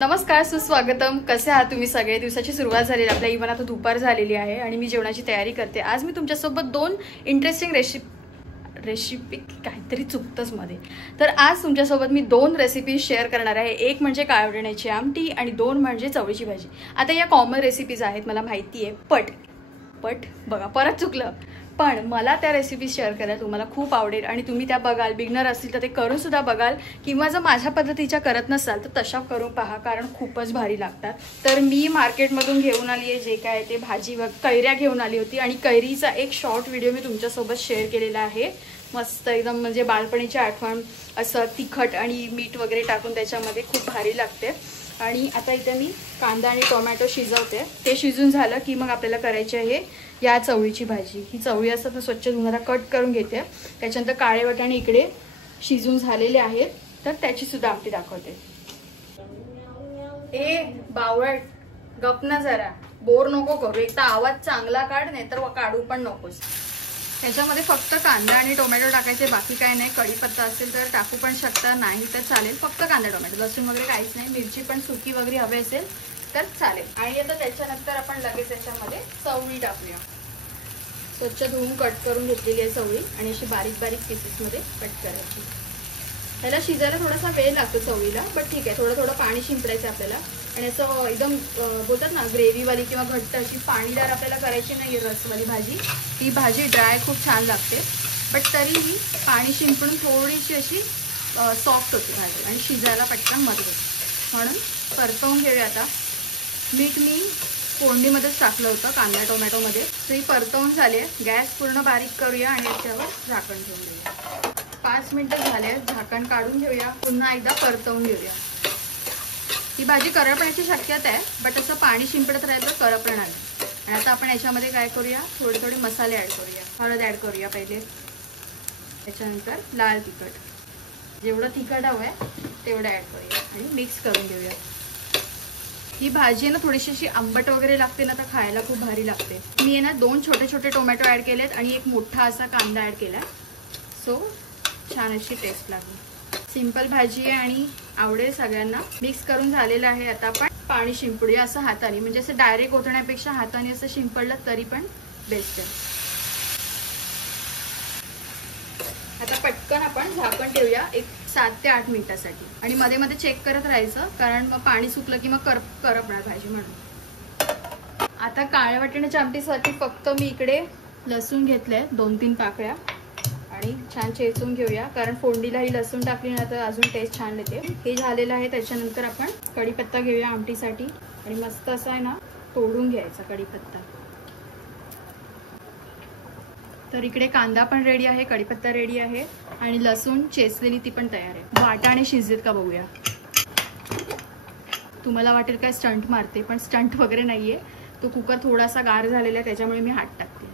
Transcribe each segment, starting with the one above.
नमस्कार, सुस्वागतम. कसे आहात तुम्ही सगळे? दिवसाची सुरुवात झालेली आपल्या इव्हन आता दुपार झालेली आहे आणि मी जेवणाची तयारी करते. आज मी तुमच्यासोबत दोन इंटरेस्टिंग रेसिपी काहीतरी चुकतंच मध्ये. तर आज तुमच्यासोबत मी दोन रेसिपी शेअर करणार आहे. एक म्हणजे काळवण्याची आमटी आणि दोन म्हणजे चवळीची भाजी. आता या कॉमन रेसिपीज आहेत मला माहिती आहे, बट बघा परत चुकलं. पण मला त्या रेसिपी शेअर करायला तुम्हाला खूप आवडेल आणि तुम्ही त्या बघाल. बिगनर असतील तर ते करून सुद्धा बघाल किंवा जर माझ्या पद्धतीच्या करत नसाल तर तशा करून पहा, कारण खूपच भारी लागतात. तर मी मार्केटमधून घेऊन आली आहे जे काय ते भाजी कैऱ्या घेऊन आली होती आणि कैरीचा एक शॉर्ट व्हिडिओ मी तुमच्यासोबत शेअर केलेला आहे. मस्त एकदम म्हणजे बालपणीची आठवण असं तिखट आणि मीठ वगैरे टाकून त्याच्यामध्ये खूप भारी लागते. आणि आता इथे मी कांदा आणि टोमॅटो शिजवते. ते शिजून झालं की मग आपल्याला करायची आहे या चवळीची भाजी. ही चवळी असतात तर स्वच्छ धुवून कट करून घेते. त्याच्यानंतर काळे वाटाणे इकडे शिजून झालेले आहेत तर त्याची सुद्धा आमटी दाखवते. ए बावळट, गप ना जरा, बोर नको करू. एक तर आवाज चांगला काढ, नाही तर काढू पण नकोस. त्याच्यामध्ये फक्त कांदा आणि टोमॅटो टाकायचे, बाकी काय नाही. कढीपत्ता असेल तर टाकू पण शकता, नाही तर चालेल. फक्त कांदा टोमॅटो, लसूण वगैरे काहीच नाही. मिरची पण सुकी वगैरे हवी असेल तर चालेल. आणि आता त्याच्यानंतर आपण लगेच त्याच्यामध्ये चवळी टाकूया. स्वच्छ धुवून कट करून घेतलेली आहे चवळी आणि अशी बारीक बारीक पीसेसमध्ये कट करायची. त्याला शिजायला थोडासा वेळ लागतो चवळीला, बट ठीक आहे. थोडं पाणी शिंपडायचं आपल्याला. आणि असं एकदम बोलतात ना ग्रेव्हीवाली किंवा घट्ट अशी पाणीदार आपल्याला करायची नाही रसवाली भाजी. ही भाजी ड्राय खूप छान लागते, बट तरीही पाणी शिंपडून थोडीशी अशी सॉफ्ट होती भाजी आणि शिजायला पटकन मदत होते. म्हणून परतवून घेऊया. आता मीठ मी फोडणीमध्येच टाकलं होतं कांदा टोमॅटोमध्ये. तर ही परतवून झाली आहे. गॅस पूर्ण बारीक करूया आणि याच्यावर झाकण ठेवून देऊया. 5 मिनिटं झाले, झाकण काढून घेऊया. पुन्हा एकदा परतवून घेऊया. ही भाजी करपण्याची शक्यता आहे, बट असं पाणी शिंपडत राहिलं तर करपणार नाही. आणि आता आपण याच्यामध्ये काय करूया, थोडे मसाले ऍड करूया. हळद ऍड करूया पहिले. त्याच्यानंतर लाल तिखट, जेवढं तिखट हवं आहे तेवढं ऍड करूया आणि मिक्स करून घेऊया. ही भाजी आहे ना थोडीशी अशी आंबट वगैरे लागते ना, तर खायला खूप भारी लागते. मी आहे ना 2 छोटे टोमॅटो ऍड केलेत आणि एक मोठा असा कांदा ऍड केला. सो छान अशी टेस्ट लागली. सिंपल भाजी आहे आणि आवडेल सगळ्यांना. मिक्स करून झालेलं आहे. आता आपण पाणी शिंपडूया असं हाताने, म्हणजे असं डायरेक्ट ओतण्यापेक्षा हाताने असं शिंपडलं तरी पण बेस्ट आहे. आता पटकन आपण झाकण ठेवूया एक 7 ते 8 मिनिटासाठी आणि मध्ये मध्ये चेक करत राहायचं, कारण मग पाणी सुकलं की मग करपणार भाजी म्हणून. आता काळ्या वाटाण्याच्या आमटीसाठी फक्त मी इकडे लसूण घेतलंय 2-3 पाकळ्या आणि छान चेचून घेऊया, कारण फोडणीला ही लसूण टाकली ना तर अजून टेस्ट छान येते. हे झालेलं आहे. त्याच्यानंतर आपण कढीपत्ता घेऊया आमटीसाठी आणि मस्त असा आहे ना तोडून घ्यायचा कढीपत्ता. तर इकडे कांदा पण रेडी आहे, कढीपत्ता रेडी आहे आणि लसूण चेचलेली ती पण तयार आहे. वाटाणे शिजलेत का बघूया. तुम्हाला वाटेल काय स्टंट मारते, पण स्टंट वगैरे नाहीये. तो कुकर थोडासा गार झालेला आहे त्याच्यामुळे मी हात टाकते.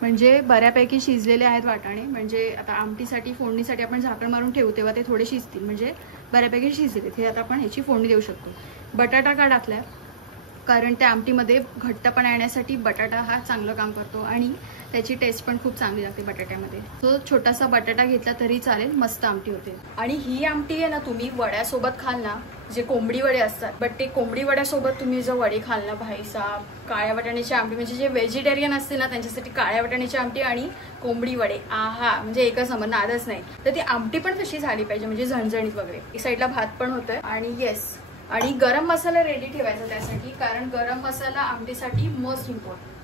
म्हणजे बऱ्यापैकी शिजलेले आहेत वाटाणे. म्हणजे आता आमटीसाठी फोडणीसाठी आपण झाकण मारून ठेवू तेव्हा ते थोडे शिजतील. म्हणजे बऱ्यापैकी शिजलेत. हे आता आपण ह्याची फोडणी देऊ शकतो. बटाटा का टाकलाय, कारण त्या आमटीमध्ये घट्टपणा येण्यासाठी बटाटा हा चांगलं काम करतो आणि त्याची टेस्ट पण खूप चांगली लागते बटाट्यामध्ये. तो छोटासा बटाटा घेतला तरी चालेल, मस्त आमटी होते. आणि ही आमटी आहे ना तुम्ही वड्यासोबत खाल ना, जे कोंबडी वडे असतात, बट ते कोंबडी वड्यासोबत तुम्ही जर वडे खाल ना भाई साहब, काळ्या वाटाण्याची आमटी म्हणजे जे व्हेजिटेरियन असते ना त्यांच्यासाठी काळ्या वाटाण्याची आमटी आणि कोंबडी वडे आहा, म्हणजे एकच नंबर, नादच नाही. तर ती आमटी पण तशी झाली पाहिजे, म्हणजे झणझणीत वगैरे. एक साईडला भात पण होतोय आणि येस, आणि गरम मसाला रेडी ठेवायचा त्यासाठी, कारण गरम मसाला आमटीसाठी मोस्ट इम्पॉर्टंट.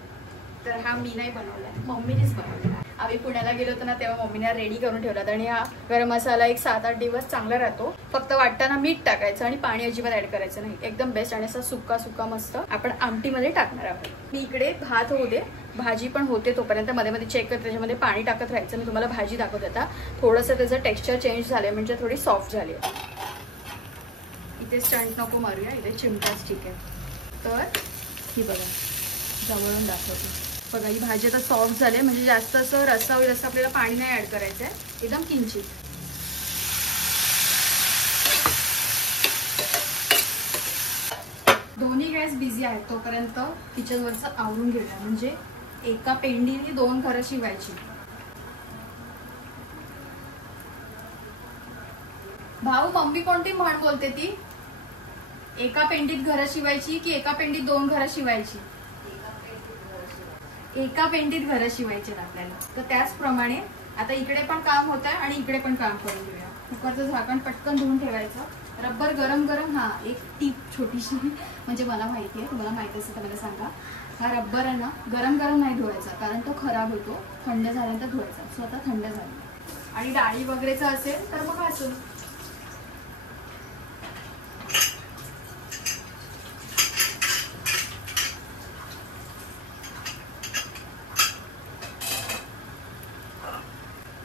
तर हा मी नाही बनवलाय, मम्मीनेच बनवला. आम्ही पुण्याला गेलो होतो ना तेव्हा मम्मीने रेडी करून ठेवला आणि हा गरम मसाला एक 7-8 दिवस चांगला राहतो. फक्त वाटताना मीठ टाकायचं आणि पाणी अजिबात ऍड करायचं नाही. एकदम बेस्ट आणि असा सुक्का मस्त आपण आमटीमध्ये टाकणार आहोत. मी इकडे भात होऊ दे, भाजी पण होते तोपर्यंत मध्ये मध्ये चेक करत त्याच्यामध्ये पाणी टाकत राहायचं. मी तुम्हाला भाजी दाखवते. आता थोडंसं त्याचं टेक्स्चर चेंज झालंय, म्हणजे थोडी सॉफ्ट झाली. इथे स्टंट नको मारूया, इथे चिमटाच ठीक आहे. तर ही बघा जवळून दाखवते. बघा ही भाजी आता सॉफ्ट झाली, म्हणजे जास्त असं रस्सा होईल असं आपल्याला पाणी नाही ऍड करायचं आहे, एकदम किंचित. दोन्ही गॅस बिझी आहेत तोपर्यंत किचनवरचं आवरून घेऊया, म्हणजे एका पेंडीने 2 घरं शिवायची. भाऊ मम्मी कोणती म्हण बोलते ती? एका पेंडीत घरं शिवायची की एका पेंडीत 2 घरं शिवायची? एका पेंडीत घरं शिवायची आपल्याला. तर त्याचप्रमाणे आता इकडे पण काम होत आहे आणि इकडे पण काम करून घेऊया. कुकरचं झाकण पटकन धुवून ठेवायचं. रब्बर गरम गरम. हा एक टीप छोटीशी, म्हणजे मला माहिती आहे, तुम्हाला माहिती असेल तर मला सांगा. हा रब्बर आहे ना, गरम गरम नाही धुवायचा कारण तो खराब होतो. थंड झाल्यानंतर धुवायचा. स्वतः थंड झाला. आणि डाळी वगैरेचा असेल तर मग असं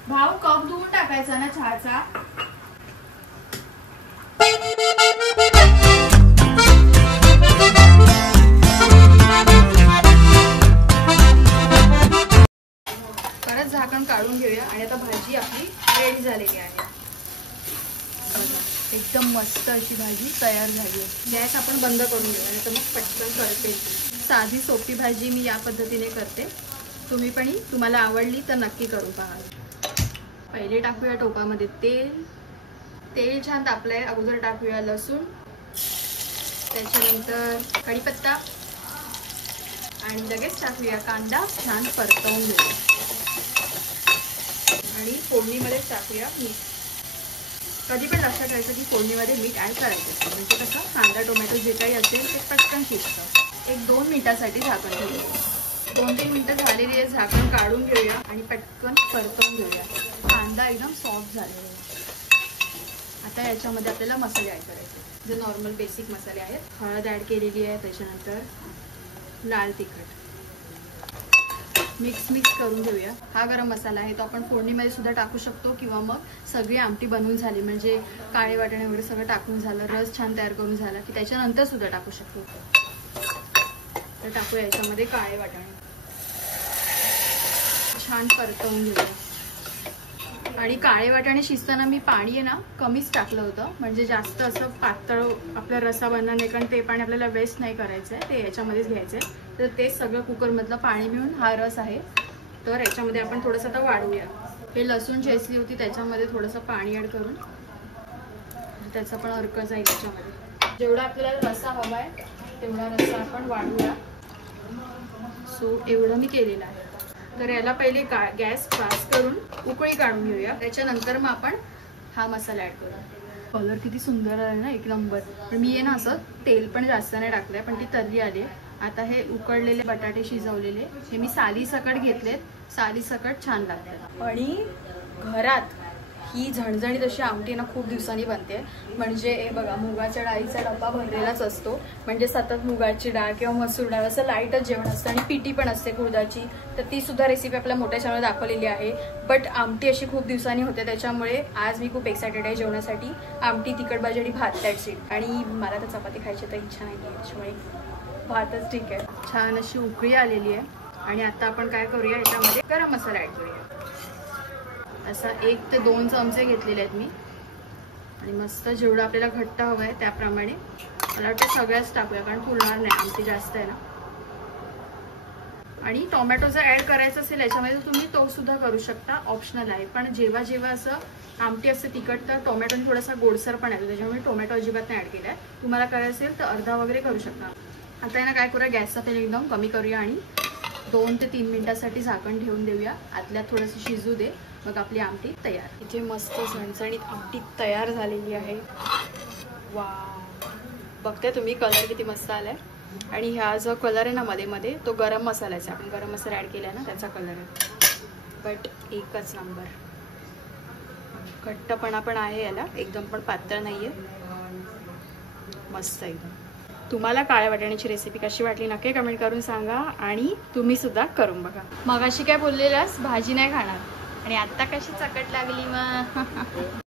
भाऊ कप धुवून टाकायचा ना चहाचा. परत झाकण काढून घेऊया आणि आता भाजी आपली रेडी झालेली आहे. एकदम मस्त अशी भाजी तयार झाली आहे. गॅस आपण बंद करून घेऊया आणि तर मग पटकन करते. साधी सोपी भाजी मी या पद्धतीने करते. तुम्ही पण तुम्हाला आवडली तर नक्की करून पहा. पहिले टाकूया टोपामध्ये तेल. तेल छान तापलंय. अगोदर टाकूया लसूण, त्याच्यानंतर कढीपत्ता आणि लगेच टाकूया कांदा. छान परतवून घेऊया आणि फोडणीमध्ये टाकूया मीठ. कधी पण लक्षात ठेवायचं की फोडणीमध्ये मीठ ऍड करायचं, म्हणजे कसं कांदा टोमॅटो जे काही असेल ते पटकन शिजतं. 1-2 मिनिटासाठी झाकण ठेवूया. 2-3 मिनिटं झालेली आहे. झाकण काढून घेऊया आणि पटकन परतवून घेऊया. कांदा एकदम सॉफ्ट झालेला आहे. आता याच्यामध्ये आपल्याला मसाले ऍड करायचे, जे नॉर्मल बेसिक मसाले आहेत. हळद ऍड केलेली आहे, त्याच्यानंतर लाल तिखट. मिक्स करून घेऊया. हा गरम मसाला आहे तो आपण फोडणीमध्ये सुद्धा टाकू शकतो किंवा मग सगळी आमटी बनवून झाली म्हणजे काळे वाटाणे वगैरे सगळं टाकून झालं, रस छान तयार करून झाला की त्याच्यानंतर सुद्धा टाकू शकतो. तर टाकूया याच्यामध्ये काळे वाटाणे. छान परतवून घेऊया. आणि काळे वाटाणे शिजताना मी पाणी आहे ना कमीच टाकलं होतं, म्हणजे जास्त असं पातळ आपला रस्सा बनणार नाही, कारण ते पाणी आपल्याला वेस्ट नाही करायचं आहे, ते याच्यामध्येच घ्यायचं आहे. तर ते सगळं कुकरमधलं पाणी मिळून हा रस आहे. तर याच्यामध्ये आपण थोडंसं आता वाढवूया. हे लसूण चेचली होती त्याच्यामध्ये थोडंसं पाणी ॲड करून त्याचा पण अर्क जाईल याच्यामध्ये. जेवढा आपल्याला रस्सा हवा आहे तेवढा रस्सा आपण वाढवूया. सो एवढं मी केलेलं आहे. तर याला पहिले गॅस फास्ट करून उकळी काढून घेऊया. त्याच्यानंतर मग आपण हा मसाला ऍड करूया. कलर किती सुंदर आहे ना, एक नंबर. पण मी आहे ना असं तेल पण जास्त नाही टाकलंय, पण ती तर्री आली. आता हे उकडलेले बटाटे शिजवलेले हे मी साली सकट घेतलेत. साली सकट छान लागतात. आणि घरात ही झणझणीत अशी आमटी ना खूप दिवसांनी बनते. म्हणजे हे बघा, मुगाच्या डाळीचा डब्बा भरलेलाच असतो, म्हणजे सतत मुगाची डाळ किंवा मसूर डाळ असं लाईटच जेवण असतं. आणि पिठी पण असते कुळदाची, तर ती सुद्धा रेसिपी आपल्या मोठ्या चॅनलवर दाखवलेली आहे. बट आमटी अशी खूप दिवसांनी होते, त्याच्यामुळे आज मी खूप एक्सायटेड आहे जेवणासाठी. आमटी, तिखट भाजी आणि भात, दॅट्स इट. आणि मला तर चपाती खायची तर इच्छा नाही आहे, त्याच्यामुळे भातच ठीक आहे. छान अशी उकळी आलेली आहे. आणि आता आपण काय करूया, याच्यामध्ये गरम मसाला ऍड करूया. असा 1 ते 2 चमचे घेतलेले आहेत मी. आणि मस्त जेवढं आपल्याला घट्ट हवं आहे त्याप्रमाणे मला वाटतं सगळ्याच टाकूया, कारण फुलणार नाही, आमटी जास्त आहे ना. आणि टोमॅटो जर ऍड करायचं असेल याच्यामध्ये तर तुम्ही तो सुद्धा करू शकता, ऑप्शनल आहे. पण जेव्हा जेव्हा असं आमटी असते तिखट तर टोमॅटोने थोडासा गोडसर पण येतो, त्याच्यामुळे टोमॅटो अजिबात नाही ऍड केलाय. तुम्हाला करायचं असेल तर अर्धा वगैरे करू शकता. आता आहे ना काय करूया, गॅसचा फ्लेम एकदम कमी करूया आणि 2 ते 3 मिनिटांसाठी झाकण ठेवून देऊया. आतल्यात थोडंसं शिजू दे, मग आपली आमटी तयार. इथे मस्त झणझणीत आमटी तयार झालेली आहे. वाव, बघताय तुम्ही कलर किती मस्त आलाय. आणि हा जो कलर आहे ना मध्ये मध्ये, तो गरम मसाल्याचा, आपण गरम मसाला ऍड केलाय ना त्याचा कलर आहे. बट एकच नंबर. घट्टपणा पण आहे याला, एकदम पण पातळ नाहीये, मस्त एकदम. तुम्हाला काळ्या वाटाण्याची रेसिपी कशी वाटली नक्की कमेंट करून सांगा. आणि तुम्ही सुद्धा करून बघा. मगाशी काय बोललेलास भाजी नाही खाणार, आणि आता कशी चकट लागली मग.